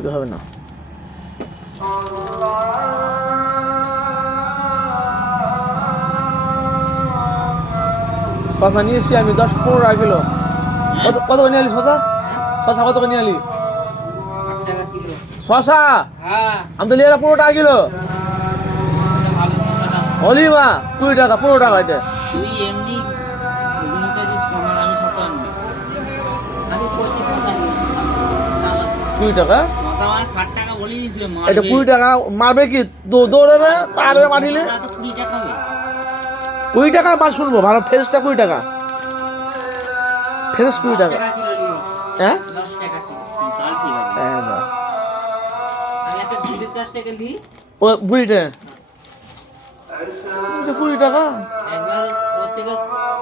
আজকে হবে না। শশা নিয়েছি আমি 10-15 কিলো। কত করে নিয়ে আলি শশা? শশা কত করে নিয়ে আলি? 60 টাকা কিলো। শশা হ্যাঁ, আমি তো নিয়ে 15 টাকা কিলো। এটা ভালো শসাটা। অলিমা 20 টাকা 15 টাকা এটা। তুই এমনি ঘুগনি করিস, আমি শসা আনবি। আমি 25 শসা নিয়েছি। 20 টাকা শসা মানে 60 টাকা বলে দিয়েছিল, এটা। মারবে। 20 টাকা মারবে কি? দৌড়াবে তারবে মারিলে। শসাটা তো 20 টাকা হবে। 20 টাকা মার শুনবো ভালো ফ্রেশটা 20 টাকা। ফ্রেশ 20 10 টাকা। টাকা কিলো নিয়েছি। হ্যাঁ 10 টাকা কিলো। তাহলে ঠিক আছে। হ্যাঁ দাও। আমি একটা ভিড়ের কাছ থেকে নিই। ও 20 টাকা 20 টাকা। একবার ওর থেকে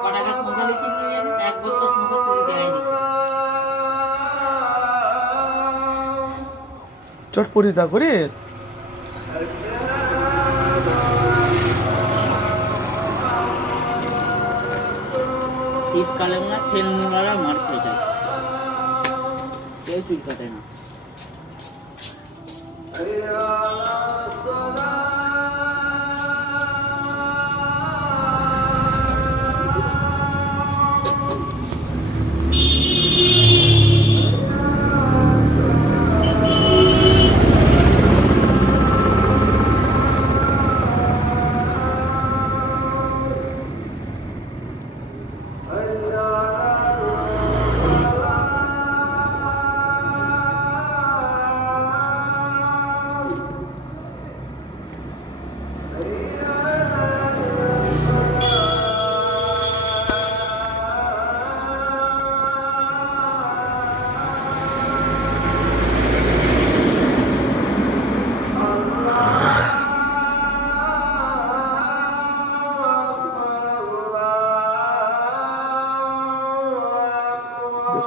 কটা গাছ শসা লিচি নিয়ে জানিস? এক বস্তা শসা 20 টাকায় দিয়েছিল। চটপটি তা করে শীতকালে মনে হয় ছেলেমেয়েরা মার খেয়ে যায়, কেউ চুল কাটে না।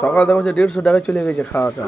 সকাল থেকে 150 টাকা চলে গেছে খাওয়াটা।